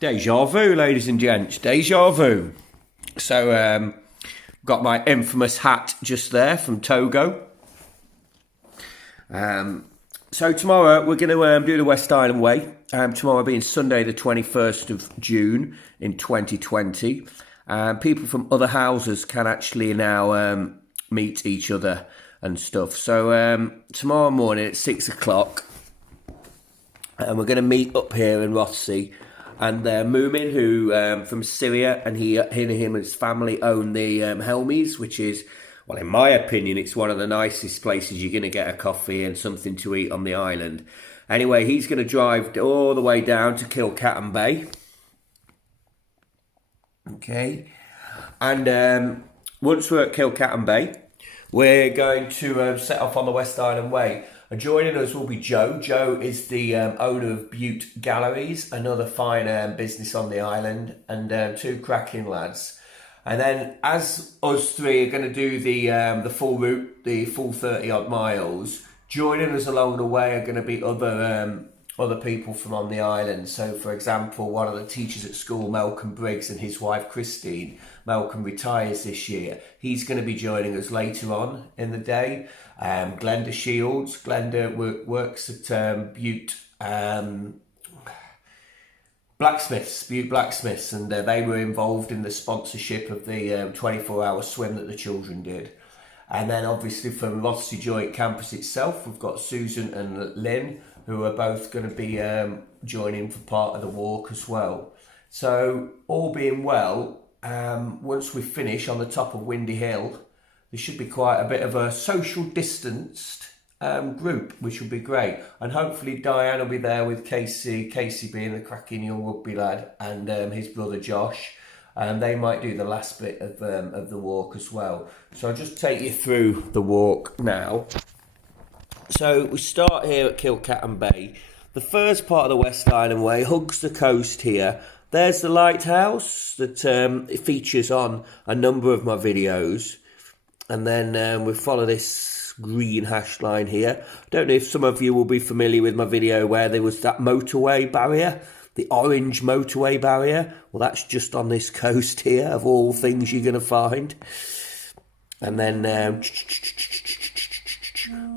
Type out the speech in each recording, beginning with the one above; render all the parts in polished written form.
Deja vu, ladies and gents, deja vu. So, got my infamous hat just there from Togo. So tomorrow we're going to do the West Island Way. Tomorrow being Sunday the 21st of June in 2020. People from other houses can actually now meet each other and stuff. So tomorrow morning at 6 o'clock, we're going to meet up here in Rothesay. And Momen, who from Syria, and him and his family own the Helmis, which is, well, in my opinion, it's one of the nicest places you're going to get a coffee and something to eat on the island. Anyway, he's going to drive all the way down to Kilcatton Bay. Okay. And once we're at Kilcatton Bay, we're going to set off on the West Island Way. And joining us will be Joe. Joe is the owner of Bute Galleries, another fine business on the island, and two cracking lads. And then, as us three are going to do the full route, the full 30-odd miles, joining us along the way are going to be other people from on the island. So, for example, one of the teachers at school, Malcolm Briggs, and his wife, Christine. Malcolm retires this year. He's going to be joining us later on in the day. Glenda Shields. Glenda works at Bute Blacksmiths, and they were involved in the sponsorship of the 24-hour swim that the children did. And then obviously from Rothesay Joint Campus itself, we've got Susan and Lynn, who are both going to be joining for part of the walk as well. So all being well, once we finish on the top of Windy Hill, there should be quite a bit of a social distanced group, which will be great. And hopefully Diane will be there with Casey being the cracking young rugby lad, and his brother Josh. And they might do the last bit of the walk as well. So I'll just take you through the walk now. So we start here at Kilcatton Bay. The first part of the West Island Way hugs the coast here. There's the lighthouse that it features on a number of my videos. And then we follow this green hash line here. I don't know if some of you will be familiar with my video where there was that motorway barrier, the orange motorway barrier. Well, that's just on this coast here, of all things you're going to find. And then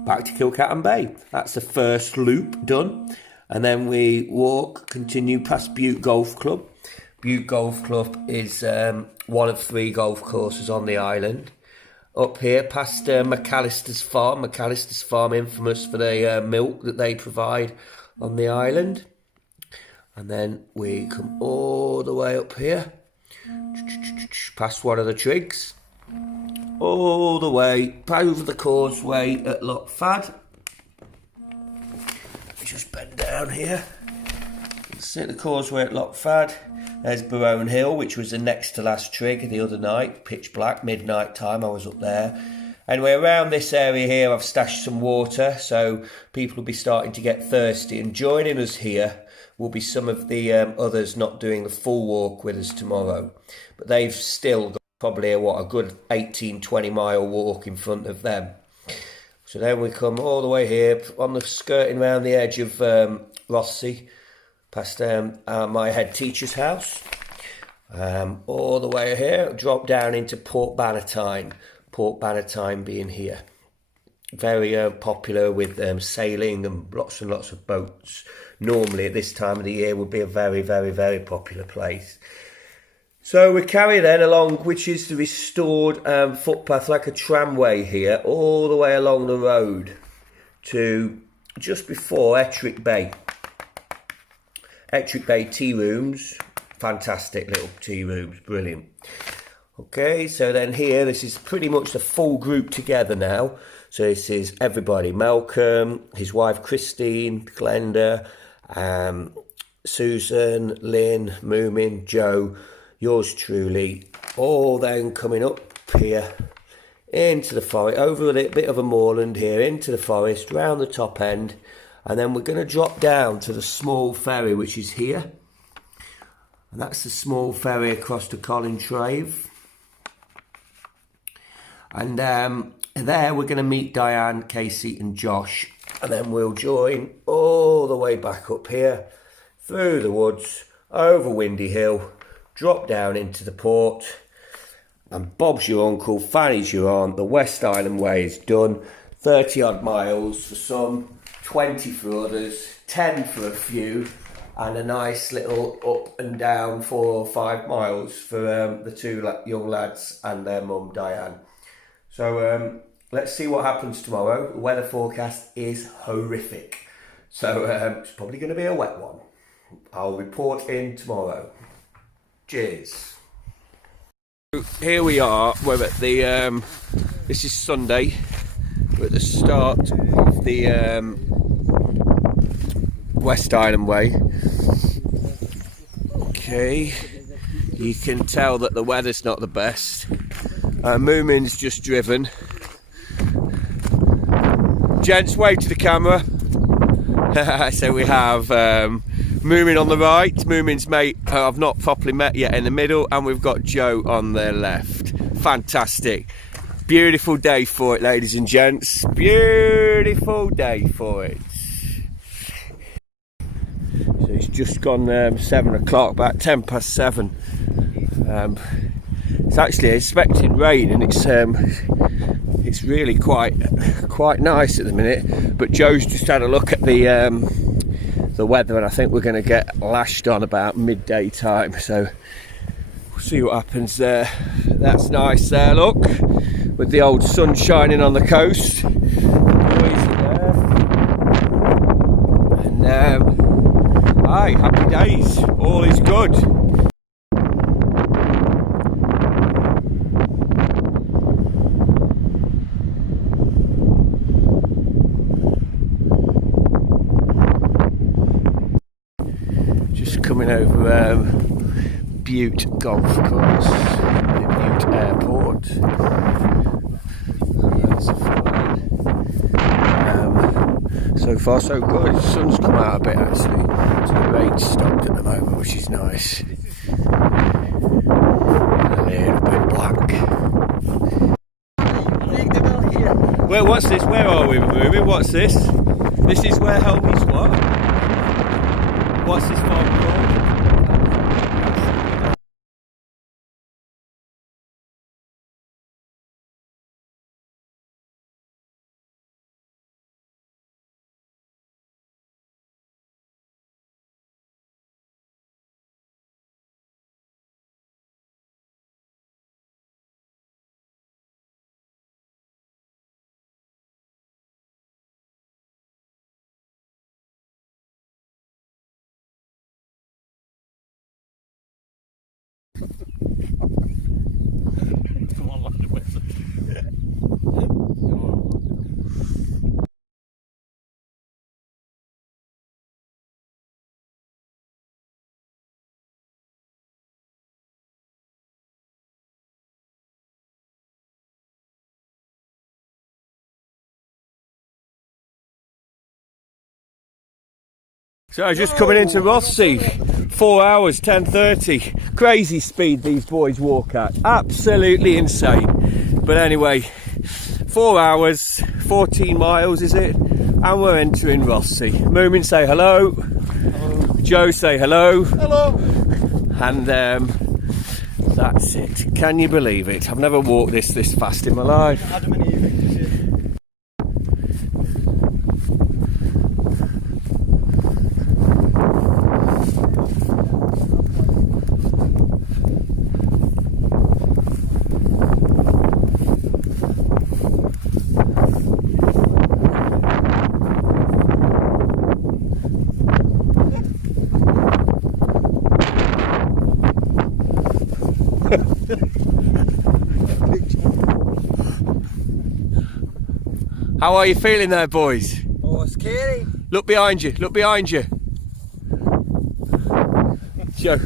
back to Kilcatton Bay. That's the first loop done. And then we continue past Bute Golf Club. Bute Golf Club is one of 3 golf courses on the island. Up here, past McAllister's Farm. McAllister's Farm, infamous for the milk that they provide on the island. And then we come all the way up here, past one of the trigs, all the way over the causeway at Loch Fad. Just bend down here. See the causeway at Loch Fad. There's Barone Hill, which was the next to last trig the other night, pitch black, midnight time, I was up there. Anyway, around this area here, I've stashed some water, so people will be starting to get thirsty. And joining us here will be some of the others not doing the full walk with us tomorrow. But they've still got probably a good 18-20 mile walk in front of them. So then we come all the way here, on the skirting around the edge of Rothesay, past my head teacher's house, all the way here, drop down into Port Bannatyne. Port Bannatyne being here. Very popular with sailing and lots of boats. Normally at this time of the year would be a very, very, very popular place. So we carry then along, which is the restored footpath, like a tramway here, all the way along the road to just before Ettrick Bay. Ettrick Bay tea rooms, fantastic little tea rooms, brilliant. Okay, so then here, this is pretty much the full group together now. So this is everybody, Malcolm, his wife Christine, Glenda, Susan, Lynn, Moomin, Joe, yours truly, all then coming up here into the forest, over a bit of a moorland here, into the forest, round the top end. And then we're going to drop down to the small ferry, which is here. And that's the small ferry across to Collintrave. And there we're going to meet Diane, Casey and Josh. And then we'll join all the way back up here, through the woods, over Windy Hill, drop down into the port, and Bob's your uncle, Fanny's your aunt. The West Island Way is done. 30 odd miles for some, 20 for others, 10 for a few, and a nice little up and down 4 or 5 miles for the two young lads and their mum Diane. So let's see what happens tomorrow. The weather forecast is horrific, so it's probably going to be a wet one. I'll report in tomorrow. Cheers. Here we are. We're at the this is Sunday. We're at the start of the West Island Way. Okay, you can tell that the weather's not the best. Momen's just driven. Gents, wave to the camera. So we have Momen on the right, Momen's mate I've not properly met yet in the middle, and we've got Joe on the left. Fantastic. Beautiful day for it, ladies and gents. Beautiful day for it. So it's just gone 7 o'clock, about 10 past 7. It's actually expecting rain, and it's really quite nice at the minute. But Joe's just had a look at the weather, and I think we're going to get lashed on about midday time, so we'll see what happens there. That's nice there, look, with the old sun shining on the coast. The boys are there, and aye, happy days, all is good. Coming over Bute Golf Course, the Bute Airport. That's fine. So far so good. The sun's come out a bit actually, so the rain's stopped at the moment, which is nice. A little bit blank. Well, what's this? Where are we moving? What's this? This is where Helmis what? What's this farm called? So I'm just coming into Rothsea, 4 hours, 10:30. Crazy speed these boys walk at, absolutely insane. But anyway, 4 hours, 14 miles is it? And we're entering Rothsea. Momen, say hello. Hello. Joe, say hello. Hello. And that's it. Can you believe it? I've never walked this fast in my life. Adam and Eve. How are you feeling there, boys? Oh, scary. Look behind you, look behind you. Joe.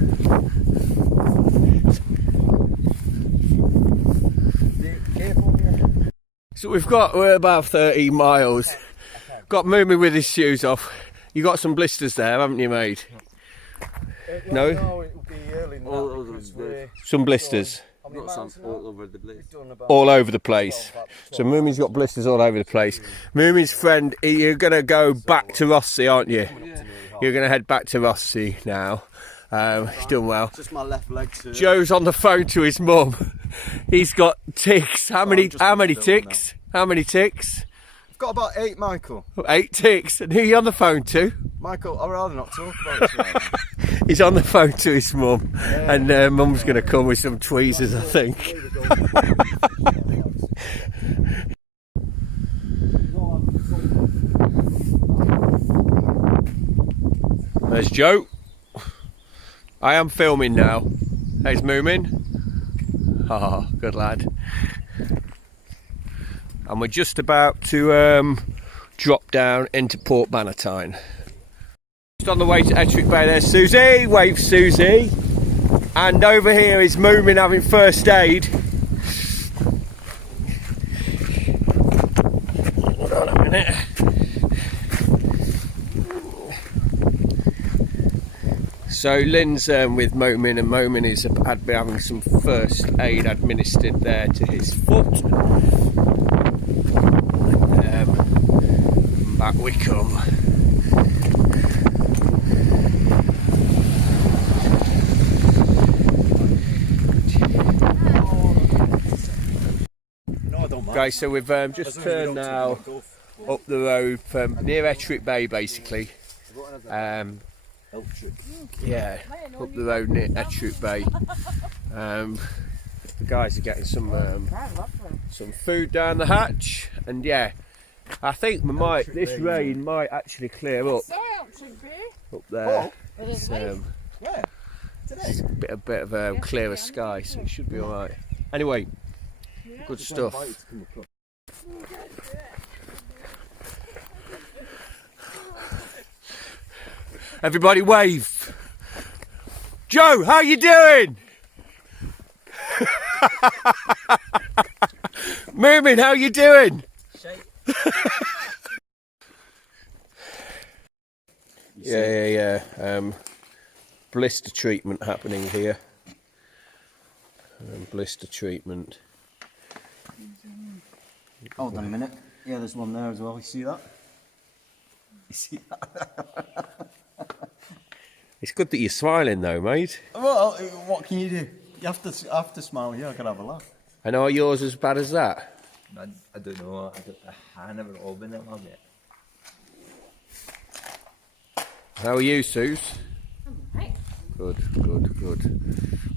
So we're about 13 miles. Got Momen with his shoes off. You got some blisters there, haven't you, mate? No? No, it will be early now. Some blisters. Got some all over the place. All over the place. So Moomin's got blisters all over the place. Moomin's friend, you're going to go back to Rothsea, aren't you? You're going to head back to Rothsea now. He's done well. Just my left leg, sir. Joe's on the phone to his mum. He's got ticks. How many ticks? How many ticks? I've got about 8, Michael. 8 ticks. And who are you on the phone to? Michael, I'd rather not talk about this right now. He's on the phone to his mum. Yeah. And mum's going to come with some tweezers, I think. There's Joe. I am filming now. There's Momen. Oh, good lad. And we're just about to drop down into Port Bannatyne. Just on the way to Ettrick Bay. There's Susie. Wave Susie. And over here is Momen having first aid. Hold on a minute. So Lynn's with Momen, and Momen had been having some first aid administered there to his foot. And back we come. No, I don't mind. Guys, so we've just turned now up the road from near Ettrick Bay, basically. Yeah, up the road near Ettrick Bay. The guys are getting some food down the hatch, and yeah, I think this rain might actually clear up up there. It's a bit of a clearer sky, so it should be all right. Anyway, good stuff. Everybody wave. Joe, how you doing? Momen, how you doing? Yeah. Blister treatment happening here. Blister treatment. Hold on a minute. Yeah, there's one there as well. You see that? You see that? It's good that you're smiling though, mate. Well, what can you do? You have to smile. Yeah, I can have a laugh. And are yours as bad as that? I don't know. I never opened it, have it. How are you, Suze? Right. Good.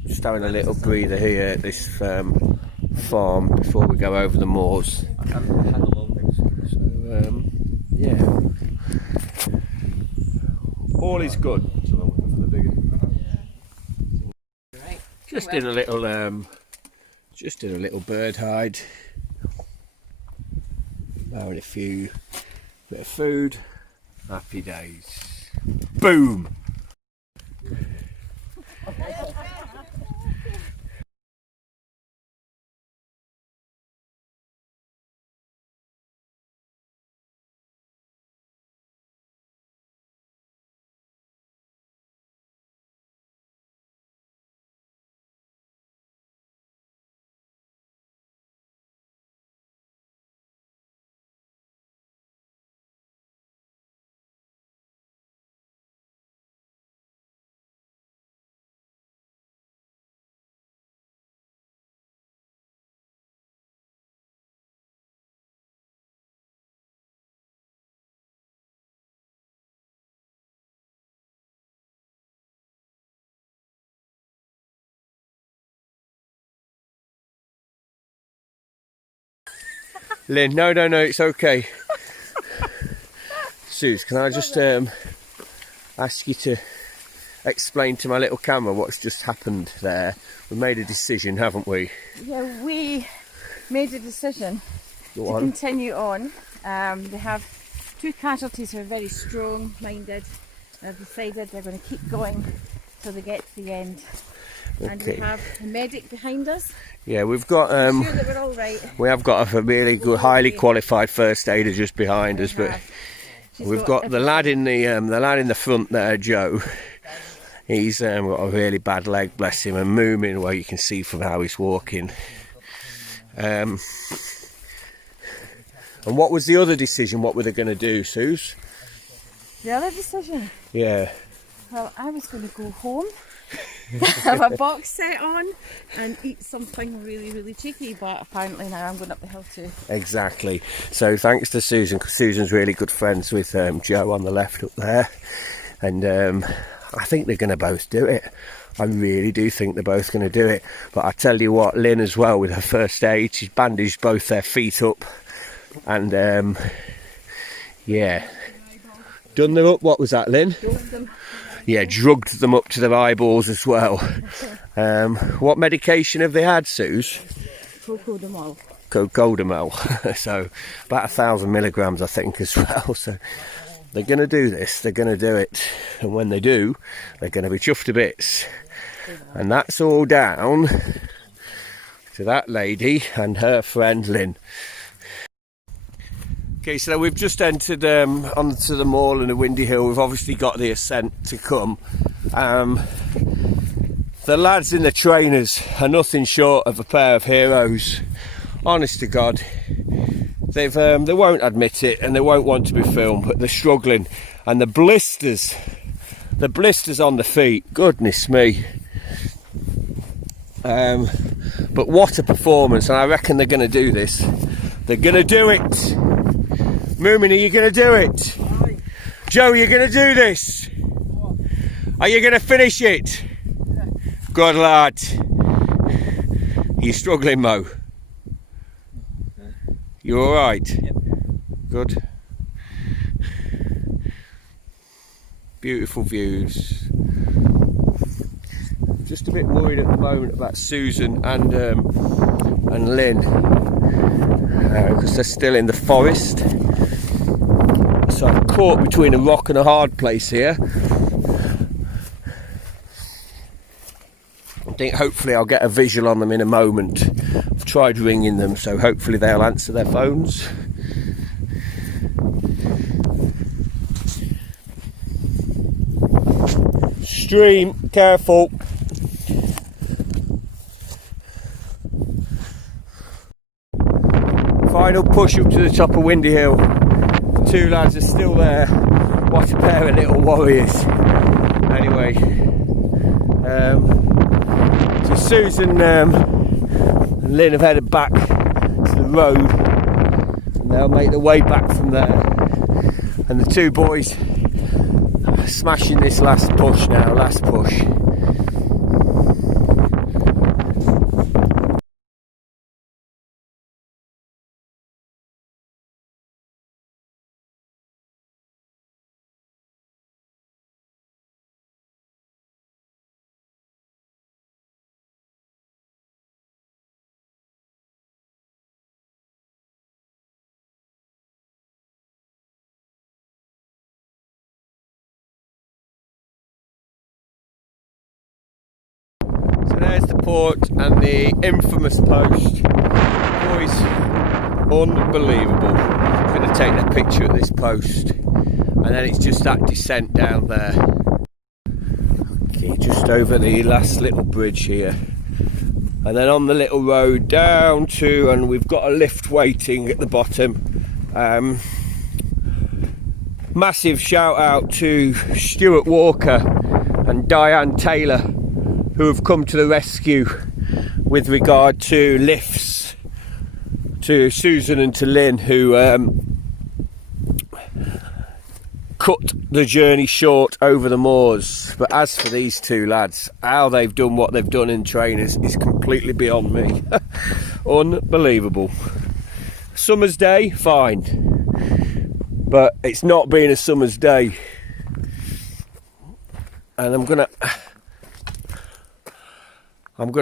Just having a little breather here at this farm before we go over the moors. I can't handle all things. So, yeah. All is good. Just in a little bird hide. Having a bit of food. Happy days. Boom! Lynn, no, it's okay. Suze, can I just ask you to explain to my little camera what's just happened there? We made a decision, haven't we? Yeah, we made a decision to continue on. They have 2 casualties who are very strong-minded. They've decided they're going to keep going till they get to the end. Okay. And we have a medic behind us. Yeah, we've got. Sure that we're all right. We have got a really good, highly qualified first aider just behind us, but we've got the lad in the front there, Joe. He's got a really bad leg, bless him, and Momen, well, you can see from how he's walking. And what was the other decision? What were they going to do, Suze? The other decision? Yeah. Well, I was going to go home, have a box set on and eat something really, really cheeky, but apparently now I'm going up the hill too. Exactly. So thanks to Susan, because Susan's really good friends with Joe on the left up there. And I think they're going to both do it. I really do think they're both going to do it. But I tell you what, Lynn as well with her first aid, she's bandaged both their feet up. And yeah. Done them up, what was that, Lynn? Drugged them. Yeah, drugged them up to their eyeballs as well. What medication have they had, Suze? Cocodamol. Cocodamol. So about 1,000 milligrams, I think, as well. So they're going to do this, they're going to do it. And when they do, they're going to be chuffed to bits. And that's all down to that lady and her friend Lynn. Okay, so we've just entered onto the mall and the Windy Hill. We've obviously got the ascent to come. The lads in the trainers are nothing short of a pair of heroes. Honest to God. They won't admit it and they won't want to be filmed, but they're struggling. And the blisters on the feet, goodness me. But what a performance, and I reckon they're going to do this. They're going to do it. Momen, are you going to do it? Aye. Joe, are you going to do this? What? Are you going to finish it? Yeah. Good lad. Are you struggling, Mo? You alright? Yep. Good. Beautiful views. Just a bit worried at the moment about Susan and Lynn because they're still in the forest. So I'm caught between a rock and a hard place here. I think hopefully I'll get a visual on them in a moment. I've tried ringing them, so hopefully they'll answer their phones. Stream, careful. Final push up to the top of Windy Hill. The two lads are still there. What a pair of little warriors. Anyway, so Susan and Lynn have headed back to the road and they'll make their way back from there. And the two boys are smashing this last push now, last push. There's the port and the infamous post. Boys, unbelievable. I'm going to take a picture of this post. And then it's just that descent down there. Okay, just over the last little bridge here. And then on the little road down to, and we've got a lift waiting at the bottom. Massive shout out to Stuart Walker and Diane Taylor, who have come to the rescue with regard to lifts, to Susan and to Lynn, who cut the journey short over the moors. But as for these two lads, how they've done what they've done in trainers is completely beyond me. Unbelievable. Summer's day, fine, but it's not been a summer's day. And I'm gonna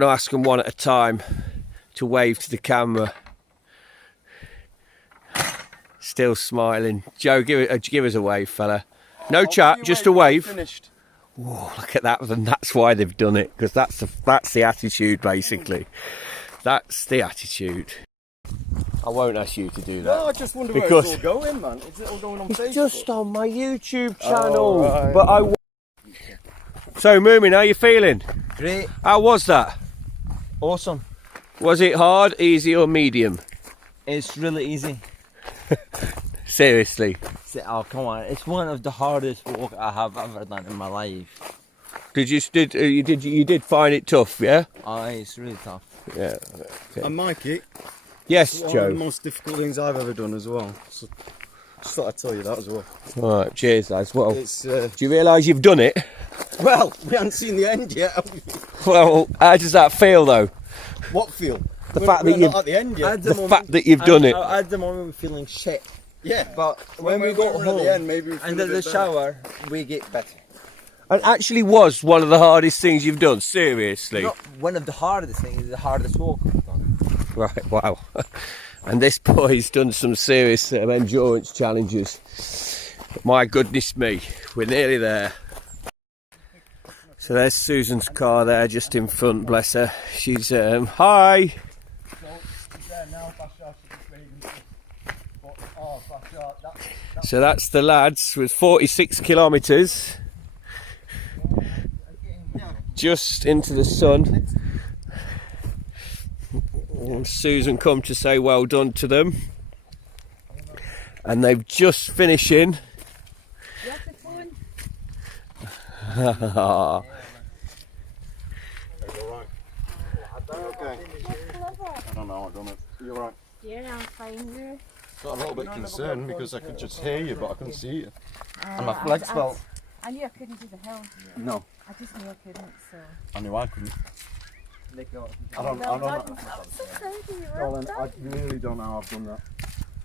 ask them one at a time to wave to the camera. Still smiling. Joe, give us a wave, fella. No chat, just a wave. Finished. Whoa, look at that, and that's why they've done it, because that's the attitude, basically. That's the attitude. I won't ask you to do that. No, I just wonder where because it's all going, man. Is it all going on Facebook? it's just on my YouTube channel. Right. But I. So, Momen, how you feeling? Great. How was that? Awesome. Was it hard, easy, or medium? It's really easy. Seriously. Oh, come on. It's one of the hardest walk I have ever done in my life. You did find it tough, yeah? Oh, it's really tough. Yeah. Okay. And Mikey, Yes, it's one of Joe. the most difficult things I've ever done as well. So, just thought I'd tell you that as well. All right, cheers, lads. Well, It's do you realise you've done it? well, we haven't seen the end yet. Have we? Well, how does that feel, though? What feel? The fact that we're you've not at the end yet. the fact that you've done it. At the moment, we're feeling shit. Yeah, But when we go we're home at the end, maybe we feel under a the bit better. shower, we get better. It actually was one of the hardest things you've done. Seriously. Not one of the hardest things, it's the hardest walk I've done. Right. Wow. And this boy's done some serious endurance challenges. But my goodness me, we're nearly there. So there's Susan's car there, just in front. Bless her. She's hi. So that's the lads with 46 kilometres just into the sun. And Susan come to say well done to them, and they've just finishing. Okay. I don't know. You're right. Yeah, I'm fine. Got a little bit concerned because I could just hear you, but I couldn't see you. And my flex felt. I knew I couldn't do the hill. No, I just knew I couldn't, so. I knew I couldn't. I don't. Well I done. don't. I'm so proud of you. Well Colin, I done. really don't know how I've done that.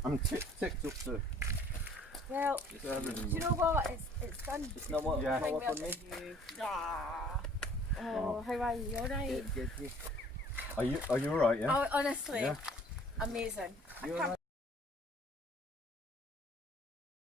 I'm ticked up to. Well, do you know what? It's done. It's not what, Yeah. not what for me. Ah. Oh, how are you? You alright? Good. Are you alright? Yeah. Oh, honestly, Yeah. amazing. I You're can't